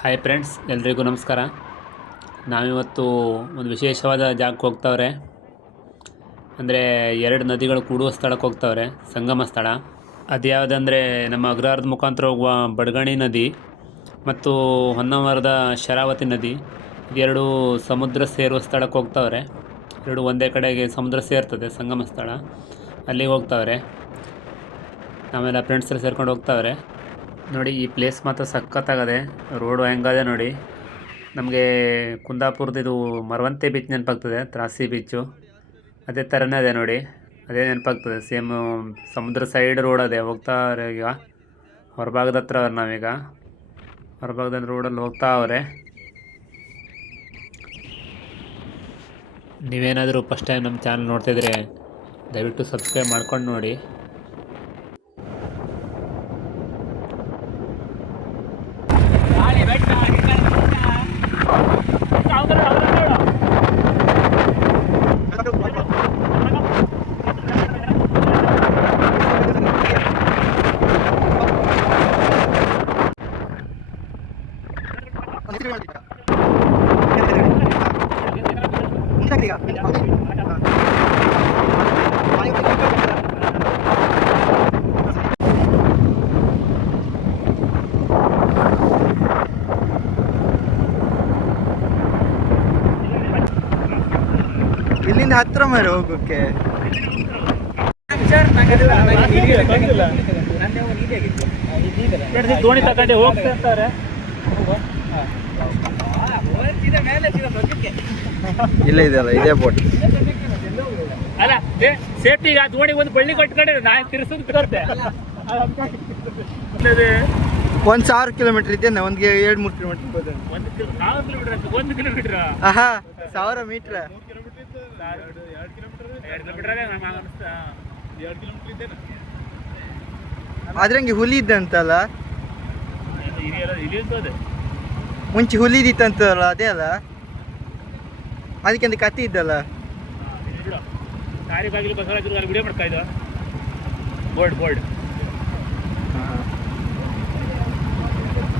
Hi friends, ಎಲ್ರಿಗೂ ನಮಸ್ಕಾರ. ನಾವಿವತ್ತು ಒಂದು ವಿಶೇಷವಾದ ಜಾಗಕ್ಕೆ ಹೋಗ್ತಾವ್ರೆ. ಅಂದರೆ ಎರಡು ನದಿಗಳು ಕೂಡುವ ಸ್ಥಳಕ್ಕೆ ಹೋಗ್ತಾವ್ರೆ, ಸಂಗಮ ಸ್ಥಳ. ಅದು ಯಾವುದಂದರೆ ನಮ್ಮ ಅಗ್ರಹಾರದ ಮುಖಾಂತರ ಹೋಗುವ ಬಡಗಣಿ ನದಿ ಮತ್ತು ಹೊನ್ನಾವರದ ಶರಾವತಿ ನದಿ, ಇದೆರಡು ಸಮುದ್ರ ಸೇರುವ ಸ್ಥಳಕ್ಕೆ ಹೋಗ್ತಾವ್ರೆ. ಎರಡು ಒಂದೇ ಕಡೆಗೆ ಸಮುದ್ರ ಸೇರ್ತದೆ, ಸಂಗಮ ಸ್ಥಳ. ಅಲ್ಲಿಗೆ ಹೋಗ್ತಾವ್ರೆ. ನಾವೆಲ್ಲ ಫ್ರೆಂಡ್ಸ್ ಎಲ್ಲ ಸೇರ್ಕೊಂಡು ಹೋಗ್ತಾವ್ರೆ. ನೋಡಿ, ಈ ಪ್ಲೇಸ್ ಮಾತ್ರ ಸಖತ್ತಾಗದೆ. ರೋಡು ಹೆಂಗದೆ ನೋಡಿ. ನಮಗೆ ಕುಂದಾಪುರದ್ದು ಮರವಂತೆ ಬೀಚ್ ನೆನಪಾಗ್ತದೆ, ತ್ರಾಸಿ ಬೀಚು. ಅದೇ ಥರನೇ ಅದೇ ನೋಡಿ, ಅದೇ ನೆನಪಾಗ್ತದೆ. ಸೇಮ್ ಸಮುದ್ರ ಸೈಡ್ ರೋಡ್ ಅದೇ ಹೋಗ್ತಾವ್ರೆ. ಈಗ ಹೊರಭಾಗದ ಹತ್ರ ನಾವೀಗ ಹೊರಭಾಗದ ರೋಡಲ್ಲಿ ಹೋಗ್ತಾ ಅವ್ರೆ. ನೀವೇನಾದರೂ ಫಸ್ಟ್ ಟೈಮ್ ನಮ್ಮ ಚಾನಲ್ ನೋಡ್ತಿದ್ರೆ ದಯವಿಟ್ಟು ಸಬ್ಸ್ಕ್ರೈಬ್ ಮಾಡ್ಕೊಂಡು ನೋಡಿ. ಇಲ್ಲಿಂದ ಹತ್ರ ಮಾರಿ ಹೋಗೋಕೆ ದೋಣಿ ತಗೊಂಡು ಹೋಗ್ತಾ ಇರ್ತಾರೆ. ಇಲ್ಲ ಇದೆಯಲ್ಲ, ಇದೇ ಬೋಟ್ ಅಲ್ಲ, ಸೇಫ್ಟಿಗೆ ಆ ದೋಣಿಗೆ ಒಂದು ಬಳ್ಳಿ ಕಟ್ಕೊಂಡೆ ನಾನು ತಿರ್ಸೋದು ಬಿಡುತ್ತೆ. 1,000 ಕಿಲೋಮೀಟರ್ ಇದೆಯಾ? ಒಂದು 2-3 ಕಿಲೋಮೀಟರ್. 1 ಕಿಲೋಮೀಟರ್ ಆಹಾ, 1000 ಮೀಟರ್. 2 ಕಿಲೋಮೀಟರ್ ಅದ್ರಂಗೆ ಹುಲಿ ಇದ್ದಂತಲ್ಲ, ಇಳಿಯುತ್ತದೆ. ಮುಂಚೆ ಹುಲಿ ಇದ್ದಿತ್ತಂತಲ್ಲ, ಅದೇ ಅಲ್ಲ? ಅದಕ್ಕೆ ಒಂದು ಕತೆ ಇದ್ದಲ್ಲ. ದಾರಿ ಬಾಗಿಲು ಬಸವರಾಜ ವಿಡಿಯೋ ಮಾಡ್ತಾ ಇದ್ದ. ಬೋರ್ಡ್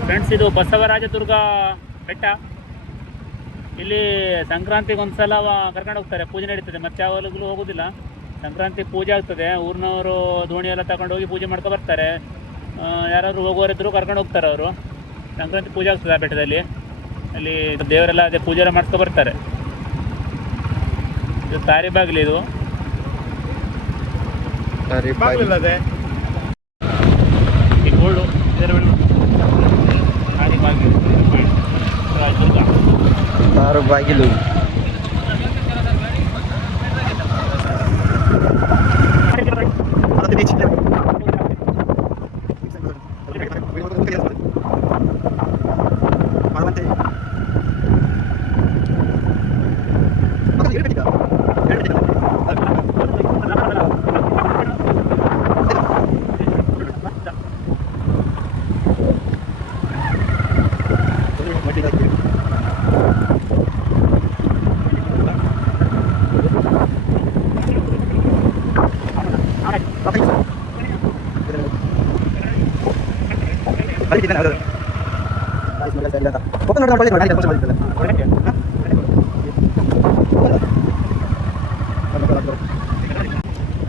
ಫ್ರೆಂಡ್ಸ್, ಇದು ಬಸವರಾಜದುರ್ಗ ಬೆಟ್ಟ. ಇಲ್ಲಿ ಸಂಕ್ರಾಂತಿಗೆ ಒಂದ್ಸಲ ಕರ್ಕೊಂಡು ಹೋಗ್ತಾರೆ, ಪೂಜೆ ನಡೀತದೆ. ಮತ್ತೆ ಯಾವಾಗಲೂ ಹೋಗೋದಿಲ್ಲ. ಸಂಕ್ರಾಂತಿ ಪೂಜೆ ಆಗ್ತದೆ, ಊರಿನವರು ದೋಣಿ ಎಲ್ಲ ತಗೊಂಡು ಹೋಗಿ ಪೂಜೆ ಮಾಡ್ಕೊ ಬರ್ತಾರೆ. ಯಾರಾದ್ರು ಹೋಗೋರಿದ್ರು ಕರ್ಕೊಂಡು ಹೋಗ್ತಾರೆ ಅವರು. ಸಂಕ್ರಾಂತಿ ಪೂಜೆ ಆಗ್ತದೆ ಆ ಬೆಟ್ಟದಲ್ಲಿ. ಅಲ್ಲಿ ದೇವರೆಲ್ಲ ಅದೇ ಪೂಜೆ ಎಲ್ಲ ಮಾಡ್ಕೊ ಬರ್ತಾರೆ. ಇದು ತಾರಿ ಬಾಗಿಲು. ಇದು ಅದೇ ಈ ಗೋಲ್ಡು ಇದರ ತಾರಿ ಬಾಗಿಲು ಆರು ಬಾಗಿಲು.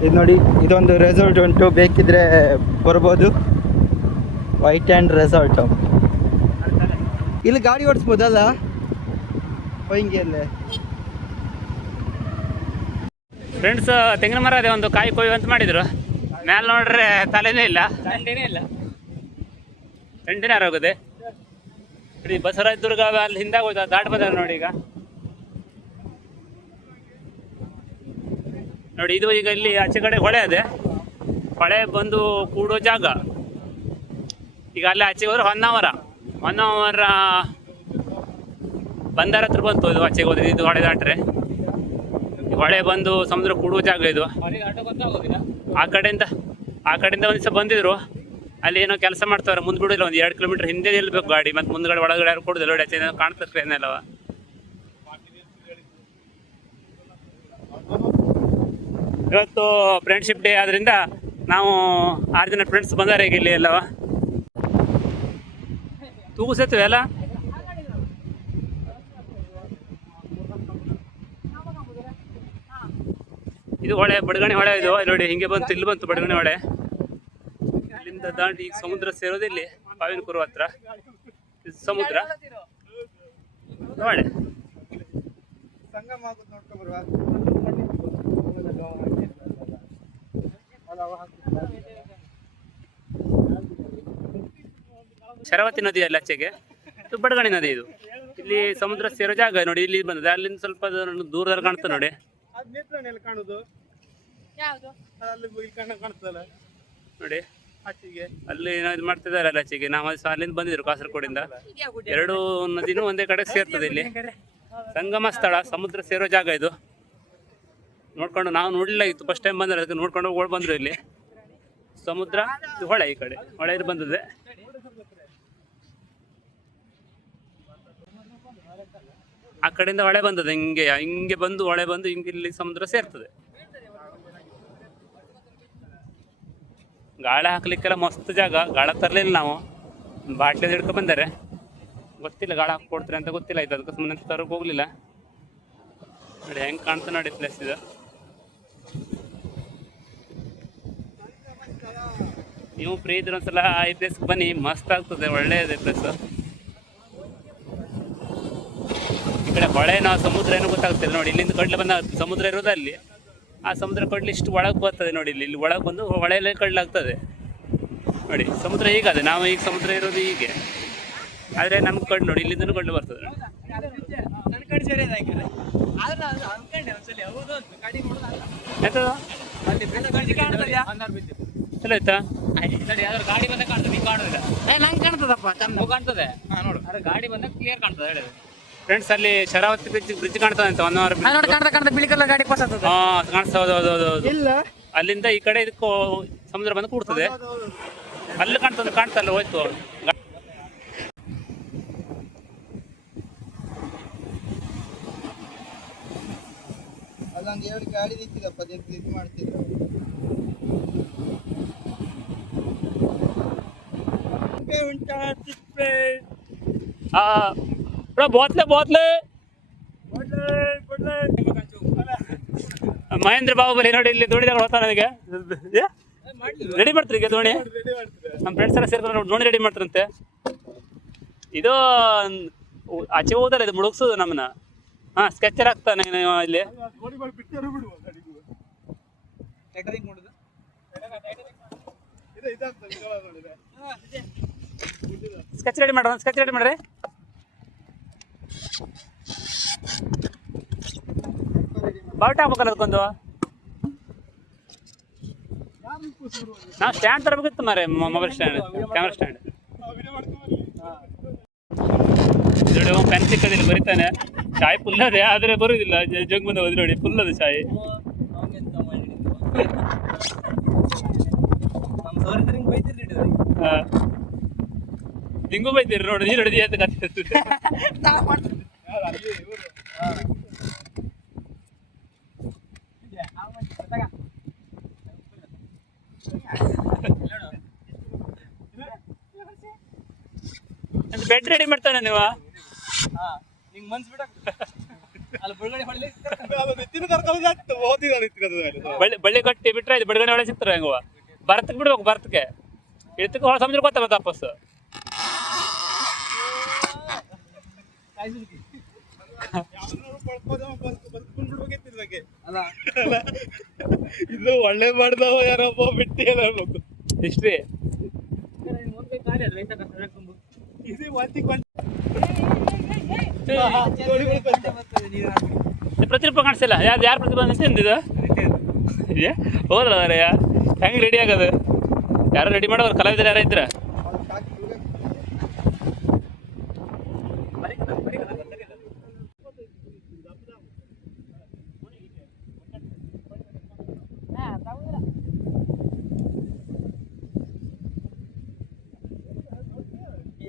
ಇದು ನೋಡಿ, ಇದೊಂದು ರೆಸಾರ್ಟ್ ಉಂಟು, ಬೇಕಿದ್ರೆ ಬರ್ಬೋದು. White and resort. ಇಲ್ಲಿ ಗಾಡಿ ಓಡಿಸ್ಬೋದಲ್ಲ ಹೊಯ್ಗೆಯಲ್ಲೇ. ಫ್ರೆಂಡ್ಸ್, ತೆಂಗಿನ ಮರ ಅದೇ ಒಂದು ಕಾಯಿ ಕೊಯ್ಯುವಂತ ಮಾಡಿದ್ರು. ಮ್ಯಾಲೆ ನೋಡ್ರೆ ತಲೆನೇ ಇಲ್ಲ, ಎಂಟಿನ ಆರೋಗಿದೆ. ಬಸವರಾಜದುರ್ಗ ಅಲ್ಲಿ ಹಿಂದಾಗ ಹೋಯ್ತು, ದಾಟ್ ಬಂದ ನೋಡಿ. ಈಗ ನೋಡಿ, ಇದು ಈಗ ಇಲ್ಲಿ ಆಚೆ ಕಡೆ ಹೊಳೆ ಅದೇ. ಹೊಳೆ ಬಂದು ಕೂಡೋ ಜಾಗ. ಈಗ ಅಲ್ಲಿ ಆಚೆಗೆ ಹೋದ್ರೆ ಹೊನ್ನಾವರ ಬಂದಾರ ಹತ್ರ ಬಂತು. ಇದು ಆಚೆಗೆ ಹೋದ್ರೆ ಇದು ಹೊಳೆ ದಾಟ್ರೆ ಹೊಳೆ ಬಂದು ಸಮುದ್ರ ಕೂಡುವ ಜಾಗ ಇದು. ಆ ಕಡೆಯಿಂದ ಒಂದು ದಿವಸ ಬಂದಿದ್ರು. ಅಲ್ಲಿ ಏನೋ ಕೆಲಸ ಮಾಡ್ತಾವ್ರೆ, ಮುಂದೆ ಬಿಡೋದಿಲ್ಲ. ಒಂದು 2 ಕಿಲೋಮೀಟರ್ ಹಿಂದೆ ನಿಲ್ಬೇಕು ಗಾಡಿ. ಮತ್ತು ಮುಂದ್ಗಡೆ ಒಳಗಡೆ ಯಾರು ಕೊಡೋದಿಲ್ಲ. ನೋಡಿ, ಆಚೆ ಕಾಣ್ತದೆ ಟ್ರೈನ್ ಎಲ್ಲವ. ಇವತ್ತು ಫ್ರೆಂಡ್ಶಿಪ್ ಡೇ ಆದ್ರಿಂದ ನಾವು 6 ಜನ ಫ್ರೆಂಡ್ಸ್ ಬಂದಾರೆ ಈಗ ಇಲ್ಲಿ ಎಲ್ಲವ. ತೂಗು ಸೇತುವೆ ಅಲ್ಲ, ಇದು ಹೊಳೆ, ಬಡಗಣಿ ಹೊಳೆ ಇದು. ಇಲ್ಲಿ ನೋಡಿ ಹಿಂಗೆ ಬಂತು, ಇಲ್ಲಿ ಬಂತು ಬಡಗಣಿ ಹೊಳೆ. ಇಲ್ಲಿಂದ ದಾಟಿ ಈಗ ಸಮುದ್ರ ಸೇರೋದು ಇಲ್ಲಿ ಬಾವಿನಕೂರು ಹತ್ರ. ಇದು ಸಮುದ್ರ ಹೊಳೆ. ಶರಾವತಿ ನದಿ ಅಲ್ಲಿ ಆಚೆಗೆ, ಇದು ಬಡಗಣಿ ನದಿ. ಇದು ಇಲ್ಲಿ ಸಮುದ್ರ ಸೇರೋ ಜಾಗ ನೋಡಿ. ಇಲ್ಲಿ ಬಂದದೆ, ಅಲ್ಲಿಂದ ಸ್ವಲ್ಪ ದೂರದಲ್ಲಿ ಕಾಣ್ತದೆ ನೋಡಿ. ನೋಡಿ ಅಲ್ಲಿ ಇದು ಮಾಡ್ತಿದ್ದಾರೆ ಅಲ್ಲ ಆಚೆಗೆ. ನಾವು ಅಲ್ಲಿಂದ ಬಂದಿದ್ರು ಕಾಸರಗೋಡಿಂದ. ಎರಡು ನದಿನೂ ಒಂದೇ ಕಡೆ ಸೇರ್ತದೆ. ಇಲ್ಲಿ ಸಂಗಮ ಸ್ಥಳ, ಸಮುದ್ರ ಸೇರೋ ಜಾಗ ಇದು. ನೋಡ್ಕೊಂಡು ನಾವು ನೋಡ್ಲಿಲ್ಲ ಇತ್ತು, ಫಸ್ಟ್ ಟೈಮ್ ಬಂದ್ರೆ ಅದಕ್ಕೆ ನೋಡ್ಕೊಂಡು ಓಡ್ ಬಂದ್ರು. ಇಲ್ಲಿ ಸಮುದ್ರ, ಇದು ಹೊಳೆ. ಈ ಕಡೆ ಹೊಳೆ ಇದು ಬಂದದೆ. ಆ ಕಡೆಯಿಂದ ಹೊಳೆ ಬಂದದೆ, ಹಿಂಗೆ ಹಿಂಗೆ ಬಂದು ಹೊಳೆ ಬಂದು ಹಿಂಗೆ ಇಲ್ಲಿ ಸಮುದ್ರ ಸೇರ್ತದೆ. ಗಾಳ ಹಾಕ್ಲಿಕ್ಕೆಲ್ಲ ಮಸ್ತ್ ಜಾಗ. ಗಾಳ ತರಲಿಲ್ಲ ನಾವು, ಬಾಟ್ಲಿ ಹಿಡ್ಕೊ ಬಂದರೆ. ಗೊತ್ತಿಲ್ಲ ಗಾಳ ಹಾಕೊಡ್ತಾರೆ ಅಂತ ಗೊತ್ತಿಲ್ಲ ಇದು, ಅದಕ್ಕೆ ಸುಮ್ಮನೆ ತರಕ್ಕೆ ಹೋಗ್ಲಿಲ್ಲ. ನೋಡಿ ಹೆಂಗೆ ಕಾಣ್ತಾ ನೋಡಿ ಪ್ಲೇಸ್ ಇದು. ನೀವು ಫ್ರೀ ಇದ್ರೆ ಒಂದ್ಸಲ ಈ ಪ್ಲೇಸ್ಗೆ ಬನ್ನಿ, ಮಸ್ತ್ ಆಗ್ತದೆ, ಒಳ್ಳೆಯದೇ ಪ್ಲೇಸ್. ಈ ಕಡೆ ಹೊಳೆ ನಾವು ಸಮುದ್ರ ಏನೋ ಗೊತ್ತಾಗ್ತದೆ ನೋಡಿ. ಇಲ್ಲಿಂದ ಕಡ್ಲೆ ಬಂದ ಸಮುದ್ರ ಇರೋದು ಅಲ್ಲಿ. ಆ ಸಮುದ್ರ ಕಡ್ಲಿ ಇಷ್ಟು ಒಳಗೆ ಬರ್ತದೆ ನೋಡಿ. ಇಲ್ಲಿ ಒಳಗೆ ಬಂದು ಹೊಳೆಯಲ್ಲೇ ಕಡ್ಲಾಗ್ತದೆ ನೋಡಿ. ಸಮುದ್ರ ಹೀಗದೆ, ನಾವು ಈಗ ಸಮುದ್ರ ಇರೋದು ಹೀಗೆ, ಆದರೆ ನಮ್ಗೆ ಕಡ್ಲು ನೋಡಿ ಇಲ್ಲಿಂದನೂ ಕಡ್ಲು ಬರ್ತದೆ ನೋಡಿ. ಚಲೋ ಆಯ್ತಾ? ಗಾಡಿ ಬಂದ ಕಾಣ್ತದೆ, ನಂಗೆ ಕಾಣ್ತದಪ್ಪ, ಚಂದ ಕಾಣ್ತದೆ ನೋಡು. ಅದ್ರ ಗಾಡಿ ಬಂದಾಗ ಕ್ಲಿಯರ್ ಕಾಣ್ತದೆ ಹೇಳಿದ್ರೆ. ಫ್ರೆಂಡ್ಸ್ ಅಲ್ಲಿ ಶರಾವತಿ ಬ್ರಿಡ್ಜ್ ಕಾಣ್ತದೆ ಅಂತ 1 ಅವರ್ ಗಾಡಿ ಪಾಸ್ ಆಗ್ತದೆ. ಕಾಣಿಸ್ತಾ ಹೌದು. ಅಲ್ಲಿಂದ ಈ ಕಡೆ ಇದಕ್ಕೂ ಸಮುದ್ರ ಬಂದು ಕೂಡ್ತದೆ. ಅಲ್ಲಿ ಕಾಣ್ತದೆ, ಕಾಣ್ತಲ್ಲ ಹೋಯ್ತು. ಅಲ್ಲೊಂದು 2 ಗಾಡಿ ನಿಂತಿದಪ್ಪ, ಇದು ಮಾಡ್ತಿದ್ರು. ಬೋತ್ಲೆ ಮಹೇಂದ್ರ ಬಾಹುಬಲಿ ನೋಡಿ. ಇಲ್ಲಿ ದೋಣಿ ತಗೊಂಡು ಹೋಗ್ತಾನೆ. ನನಗೆ ರೆಡಿ ಮಾಡ್ತಾರೆ ಈಗ ದೋಣಿ. ನಮ್ಮ ಫ್ರೆಂಡ್ಸ್ ಎಲ್ಲ ಸೇರ್ಕೊಂಡು ದೋಣಿ ರೆಡಿ ಮಾಡ್ತಾರಂತೆ. ಇದು ಆಚೆ ಹೋದಲ್ಲ, ಇದು ಮುಳುಗ್ಸೋದು ನಮ್ಮನ್ನ. ಸ್ಕೆಚರ್ ಆಗ್ತಾನೆ ಇಲ್ಲಿ. ಸ್ಕೆಚ್ ರೆಡಿ ಮಾಡ್ರಿ. ಬಾವುಟ ಹಾಕ್ಬೇಕಲ್ಲ ಅದಕ್ಕೊಂದು. ನಾವು ಸ್ಟ್ಯಾಂಡ್ ತರಬೇಕಿತ್ತು ಮಾರೆ, ಮೊಬೈಲ್ ಸ್ಟ್ಯಾಂಡ್, ಕ್ಯಾಮ್ರಾ ಸ್ಟ್ಯಾಂಡ್. ನೋಡಿ ಪೆನ್ ಸಿಕ್ಕದಿಲ್ಲ, ಬರಿತಾನೆ. ಚಾಯ್ ಫುಲ್ ಅದೇ, ಆದರೆ ಬರುವುದಿಲ್ಲ. ಜಗ್ ಮುಂದೆ ಹೋದ್ರೆ ನೋಡಿ ಫುಲ್ ಅದು ಚಾಯ್. ನಿಂಗೂ ಬೈತೀರಿ ನೋಡಿ, ನೀರು ಹೊಡೆದಿ ಅಂತ ಕಥೆ. ಬೆಡ್ ರೆಡಿ ಮಾಡ್ತಾನೆ ನೀವು. ಬಳ್ಳಿ ಕಟ್ಟಿ ಬಿಟ್ರೆ ಇದು ಬಡಗಣಿ ಒಳಗೆ ಸಿಗ್ತಾರೆ. ಹೆಂಗುವ ಭರತಕ್ಕೆ ಬಿಡ್ಬೇಕು, ಭರತಕ್ಕೆ ಇಳತಕ್ಕೆ ಹೊಳ ಸಮುದ್ರ ಗೊತ್ತ ಮತ್ತೆ ವಾಪಸ್. ಇದು ಒಳ್ಳೆ ಮಾಡ್ದವ ಯಾರಪ್ಪ ಬಿಟ್ಟಿ ಹೇಳ್ಬೇಕು. ಹಿಸ್ಟ್ರಿ ಪ್ರತಿರೂಪ ಕಾಣಿಸಿಲ್ಲ. ಯಾರು ಪ್ರತಿಭಾ ನಿಂತಿದ್ದು ಹೋದ್ರ ಅವರಯ್ಯ. ಹೆಂಗೆ ರೆಡಿ ಆಗೋದು? ಯಾರು ರೆಡಿ ಮಾಡೋರು? ಕಲಾವಿದರು ಯಾರ ಇದ್ರ?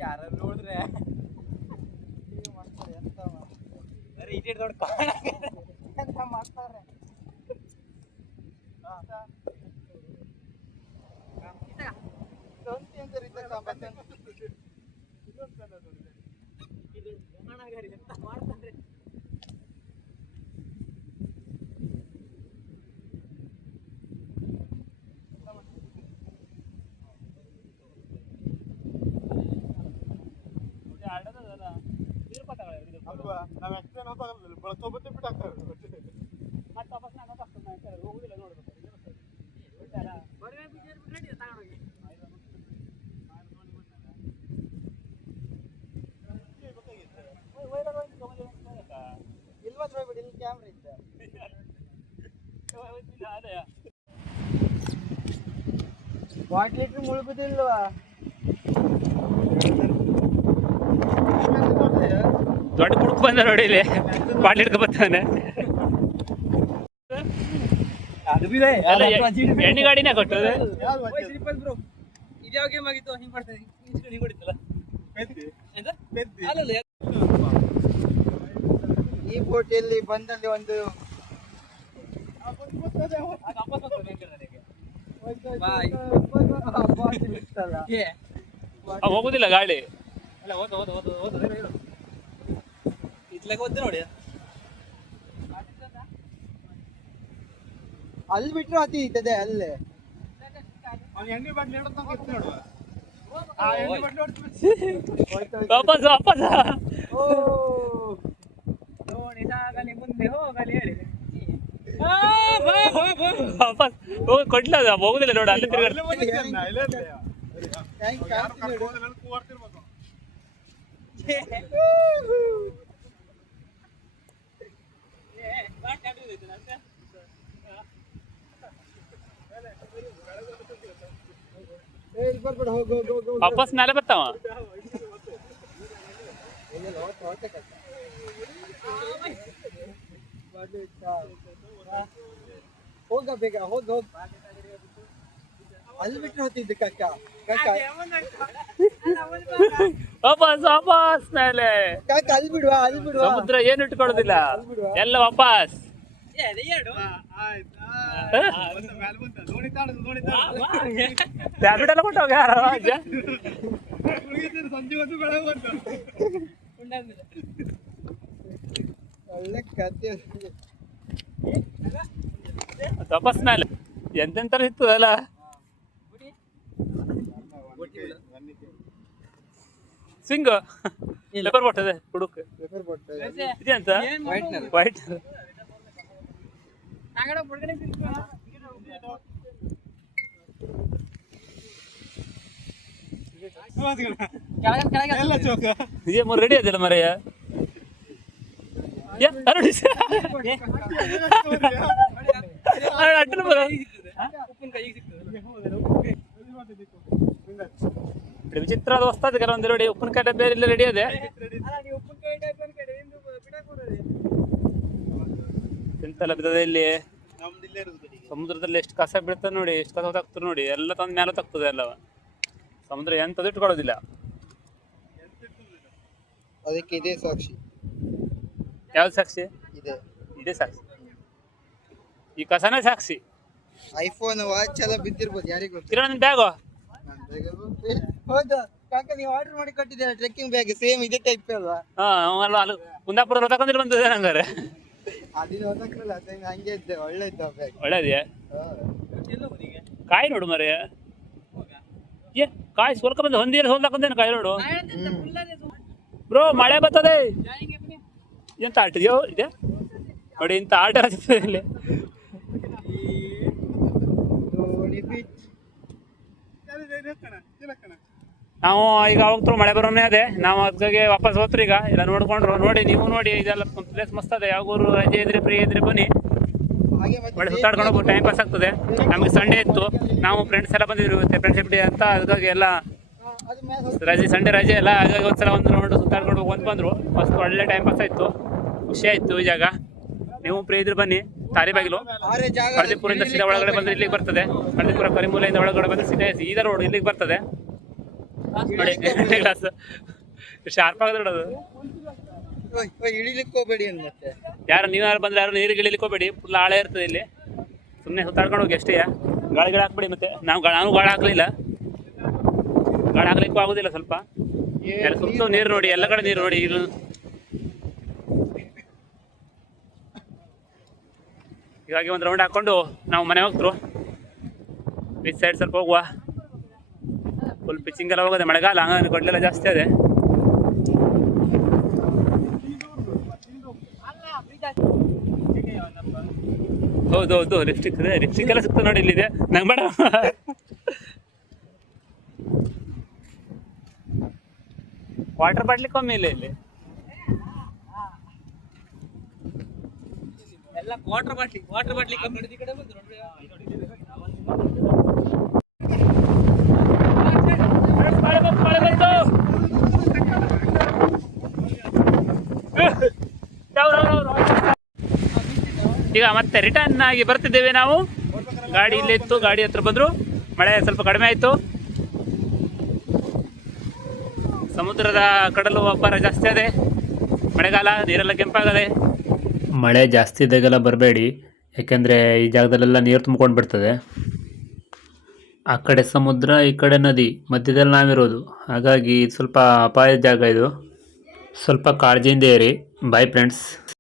ಯಾರು ನೋಡಿದ್ರೆ ಇದೇ ದೊಡ್ಡ ಮಾಡ್ತಾರೆ. ಇಲ್ವಾ ನೋಡ್ಬಿಡಿ, ಇಲ್ಲಿ ಕ್ಯಾಮ್ರಾ ಇದ್ದ. ವಾಟ್ ಲೀಟ್ರ್ ಮುಳುಗುದಿಲ್ವಾ? ದೊಡ್ಡ ಕುಡುಕ್ ಬಂದ ನೋಡಿ ಇಲ್ಲಿ ಬಾಟ್ಲಿ ಹಿಡ್ಕೊ ಬರ್ತಾನೆ. ಎಣ್ಣೆ ಗಾಡಿನೇ ಕೊಟ್ಟದೆ. ಇದ್ಯಾವ ಗೇಮ್ ಆಗಿತ್ತು ಹಿಂಗ್ ಮಾಡ್ತಾರೆ, ಹಿಂಗ್ ಹೊಡಿತಲ್ಲ ಈ ಬೋಟಿಯಲ್ಲಿ ಬಂದಲ್ಲಿ ಒಂದು ಬಾಟಲ್ ಇತ್ತಲ್ಲ. ಹೋಗುದಿಲ್ಲ ಗಾಡಿ. ಅಲ್ಲ ಓದು ಓದು ಓದು ಓದು ಇತ್ಲಾಗ ಓದ್ದೆ ನೋಡಿ. ಅಲ್ಲಿ ಬಿಟ್ರು ಅತಿ ಇದ್ದದೆ ಅಲ್ಲೇ. ವಾಪಸ್ ವಾಪಸ್ ನೋಡಿ ಸಾಗಲಿ ಮುಂದೆ ಹೋಗಲಿ ಹೇಳಿ ವಾಪಸ್ ಹೋಗಿ ಕೊಡ್ಲ ಹೋಗುದಿಲ್ಲ ನೋಡ ಅಲ್ಲಿ ತಿರ್ಗಾಡ. ವಾಪಸ್ ಮೇಲೆ ಬರ್ತಾವ. ಹೋಗ ಬೇಗ ಹೋಗ್ ಹೋಗ್. ಅಲ್ಲಿ ಬಿಟ್ರೆ ಹೋಗ್ತಿದ್ದೆ ಕಾಕ. ಕಾಕ ವಾಪಸ್ ವಾಪಸ್ ಮೇಲೆ. ಕಾಕ ಅಲ್ಲಿ ಬಿಡುವ, ಅಲ್ಲಿ ಬಿಡುವ. ಸಮುದ್ರ ಏನು ಇಟ್ಕೊಳ್ಳೋದಿಲ್ಲ, ಎಲ್ಲ ವಾಪಸ್. ಟ್ಯಾಬ್ಲೆಟ್ ಎಲ್ಲ ಕೊಟ್ಟವಾಗ ಯಾರ ಒಳ್ಳೆ ಕತೆ. ವಾಪಸ್ ಮೇಲೆ ಎಂತೆಂತ ಇತ್ತು ಅಲ್ಲ. ಸಿಂಗ್ ಪೇಪರ್ ಕೊಟ್ಟದೆ ಹುಡುಕ್ ಪೇಪರ್ ಬೋಟ್ ಇದೆ ಅಂತ ವೈಟ್. ಇದೇ ಮೂರು ರೆಡಿ ಅದಲ್ಲ ಮರೆಯ ಅಟ್ಟಲು ಬರ ವಿಚಿತ್ರವಾದ ಹೊಸ್ತದ ಕೆಲವೊಂದು ನೋಡಿ. ಉಪ್ಪಿನಕಾಯಿ ಡಬ್ಬೆ ಎಲ್ಲ ರೆಡಿ ಅದೇ. ಎಂತೆಲ್ಲ ಬಿದ್ದದೆ ಇಲ್ಲಿ ಸಮುದ್ರದಲ್ಲಿ. ಎಷ್ಟು ಕಸ ಬೀಳ್ತದೆ ನೋಡಿ, ಎಷ್ಟು ಕಸ ತಗ್ತದೆ ನೋಡಿ. ಎಲ್ಲ ತಂದು ಮೇಲೆ ತಗ್ತದೆ ಎಲ್ಲವ. ಸಮುದ್ರ ಎಂಥದ್ದು ಇಟ್ಕೊಳ್ಳೋದಿಲ್ಲ. ಅದಕ್ಕೆ ಇದೇ ಸಾಕ್ಷಿ. ಯಾವ್ದು ಸಾಕ್ಷಿ? ಇದೆ ಇದೇ ಸಾಕ್ಷಿ. ಈ ಕಸನೇ ಸಾಕ್ಷಿ. ಐಫೋನ್ ವಾಚ್ ಎಲ್ಲ ಬಿದ್ದಿರ್ಬೋದು, ಯಾರಿಗೂ ಗೊತ್ತು. ಕಿರಣ್ ಬ್ಯಾಗು ಹೌದಾ ಕಾಕ, ನೀವು ಆರ್ಡರ್ ಮಾಡಿ ಕೊಟ್ಟಿದ್ದೀರಾ ಟ್ರೆಕ್ಕಿಂಗ್ ಬ್ಯಾಗ್, ಸೇಮ್ ಇದೇ ಟೈಪ್ ಅಲ್ವಾ? ಅಲ್ಲಿ ಕುಂದಾಪುರ ತಗೊಂಡಿಲ್ಲ ಬಂದಿದೆ ನಂಗಾರೆ. ಅದಿನ ಹೋದಕ್ರಲ್ಲ ಅದ ಹಂಗೆ ಇದ್ದೆ, ಒಳ್ಳೆ ಇದ್ದ ಬ್ಯಾಗ್. ಒಳ್ಳೇದ್ಯಾ? ಕಾಯಿ ನೋಡು ಮರೆ. ಏ ಕಾಯಿ ಸೋಲ್ಕ ಬಂದ ಹೊಂದಿ ಸೋಲ್ದಾಕೊಂಡೇನು ಕಾಯಿ ನೋಡು ಬ್ರೋ. ಮಳೆ ಬರ್ತದೆ. ಎಂತ ಆಟ ಇದೆಯೋ ಇದೆ ನೋಡಿ, ಇಂಥ ಆಟ ಇಲ್ಲಿ. ನಾವು ಈಗ ಹೋಗ್ತರು, ಮಳೆ ಬರೋನೇ ಅದೇ. ನಾವು ಅದಕ್ಕೆ ವಾಪಸ್ ಹೋಗ್ತೀರಿ ಈಗ. ಎಲ್ಲ ನೋಡ್ಕೊಂಡ್ರು ನೋಡಿ, ನೀವು ನೋಡಿ. ಇದೆಲ್ಲ ಪ್ಲೇಸ್ ಮಸ್ತ್ ಅದೇ. ಯಾವ ಊರು ರಜೆ ಇದ್ರೆ ಫ್ರೀ ಇದ್ರೆ ಬನ್ನಿ, ಒಳ್ಳೆ ಸುತ್ತಾಡ್ಕೊಂಡು ಹೋಗ್ಬೋದು, ಟೈಮ್ ಪಾಸ್ ಆಗ್ತದೆ. ನಮಗೆ ಸಂಡೇ ಇತ್ತು, ನಾವು ಫ್ರೆಂಡ್ಸ್ ಎಲ್ಲ ಬಂದಿದ್ರು ಫ್ರೆಂಡ್ಶಿಪ್ ಡೇ ಅಂತ. ಅದಕ್ಕಾಗಿ ಎಲ್ಲ ರಜೆ, ಸಂಡೇ ರಜೆ ಎಲ್ಲ. ಹಾಗಾಗಿ ಒಂದ್ಸಲ ಒಂದು ರೌಂಡ್ ಸುತ್ತಾಡ್ಕೊಂಡು ಹೋಗಿ ಬಂದರು. ಮಸ್ತ್ ಒಳ್ಳೆ ಟೈಮ್ ಪಾಸ್ ಆಯಿತು, ಖುಷಿ ಆಯಿತು ಈ ಜಾಗ. ನೀವು ಫ್ರೀ ಇದ್ರೆ ಬನ್ನಿ. ತಾಲಿಬಾಗಿಲು ಕಳದಿಪುರದಿಂದ ಸೀದಾ ಒಳಗಡೆ ಬಂದರೆ ಇಲ್ಲಿಗೆ ಬರ್ತದೆ. ಕಳದಿಪುರ ಕರಿಮೂಲೆಯಿಂದ ಒಳಗಡೆ ಬಂದರೆ ಸೀದಾ ರೋಡ್ ಇಲ್ಲಿಗೆ ಬರ್ತದೆ ನೋಡಿ. ಕ್ಲಾಸ್ ಶಾರ್ಪ್ ಆಗದ ನೋಡೋದು. ಇಳಿಲಿಕ್ಕೆ ಹೋಗ್ಬೇಡಿ ಮತ್ತೆ. ಯಾರು ನೀವು ಯಾರು ಬಂದ್ರೆ ಯಾರು ನೀರಿಗೆ ಇಳಿಲಿಕ್ಕೆ ಹೋಗ್ಬೇಡಿ, ಫುಲ್ ಆಳೆ ಇರ್ತದೆ ಇಲ್ಲಿ. ಸುಮ್ಮನೆ ಸುತ್ತಾಡ್ಕೊಂಡು ಹೋಗಿ ಅಷ್ಟೇ. ಗಾಳಿ ಹಾಕ್ಬೇಡಿ. ಮತ್ತೆ ನಾನು ಗಾಳಿ ಹಾಕಲಿಲ್ಲ, ಗಾಳಿ ಹಾಕ್ಲಿಕ್ಕೂ ಆಗೋದಿಲ್ಲ ಸ್ವಲ್ಪ. ಎಲ್ಲ ಸುತ್ತಲೂ ನೀರು ನೋಡಿ, ಎಲ್ಲ ಕಡೆ ನೀರು ನೋಡಿ. ಇಲ್ಲಿ ಹೀಗಾಗಿ ಒಂದು ರೌಂಡ್ ಹಾಕ್ಕೊಂಡು ನಾವು ಮನೆ ಹೋಗ್ತರು. ಬೀಚ್ ಸೈಡ್ ಸ್ವಲ್ಪ ಹೋಗುವ. ಫುಲ್ ಪಿಚ್ಚಿಂಗ್ ಎಲ್ಲ ಹೋಗೋದೆ, ಮಳೆಗಾಲ ಹಂಗಾಗಿ ಕೊಡ್ಲೆಲ್ಲ ಜಾಸ್ತಿ ಅದೇ. ಹೌದು ಹೌದು ಲಿಪ್ಸ್ಟಿಕ್ ಇದೆ, ಲಿಪ್ಸ್ಟಿಕ್ ಎಲ್ಲ ಸಿಗ್ತದೆ ನೋಡಿ, ಇಲ್ಲಿದೆ. ನಂಗೆ ಬೇಡ. ವಾಟರ್ ಬಾಟ್ಲಿ ಕಮ್ಮಿ ಇಲ್ಲ ಇಲ್ಲಿ. ಎಲ್ಲ ವಾಟರ್ ಬಾಟ್ಲಿ ಕಮ್ಮಿ ಈ ಕಡೆ ಬಂದ್ರು ಈಗ ಮತ್ತೆ ರಿಟರ್ನ್ ಆಗಿ ಬರ್ತಿದ್ದೇವೆ ನಾವು. ಗಾಡಿ ಇಲ್ಲೇ ಇತ್ತು, ಗಾಡಿ ಹತ್ರ ಬಂದರು, ಮಳೆ ಸ್ವಲ್ಪ ಕಡಿಮೆ ಆಯಿತು. ಸಮುದ್ರದ ಕಡಲು ಅಬ್ಬರ ಜಾಸ್ತಿ ಅದೇ, ಮಳೆಗಾಲ, ನೀರೆಲ್ಲ ಕೆಂಪಾಗದೆ. ಮಳೆ ಜಾಸ್ತಿ ಇದ್ದಾಗೆಲ್ಲ ಬರಬೇಡಿ, ಯಾಕೆಂದರೆ ಈ ಜಾಗದಲ್ಲೆಲ್ಲ ನೀರು ತುಂಬ್ಕೊಂಡು ಬಿಡ್ತದೆ. ಆ ಕಡೆ ಸಮುದ್ರ, ಈ ಕಡೆ ನದಿ, ಮಧ್ಯದಲ್ಲಿ ನಾವಿರೋದು. ಹಾಗಾಗಿ ಸ್ವಲ್ಪ ಅಪಾಯದ ಜಾಗ ಇದು. ಸ್ವಲ್ಪ ಕಾಳಜಿಯಿಂದ ಇರಿ. Bye friends.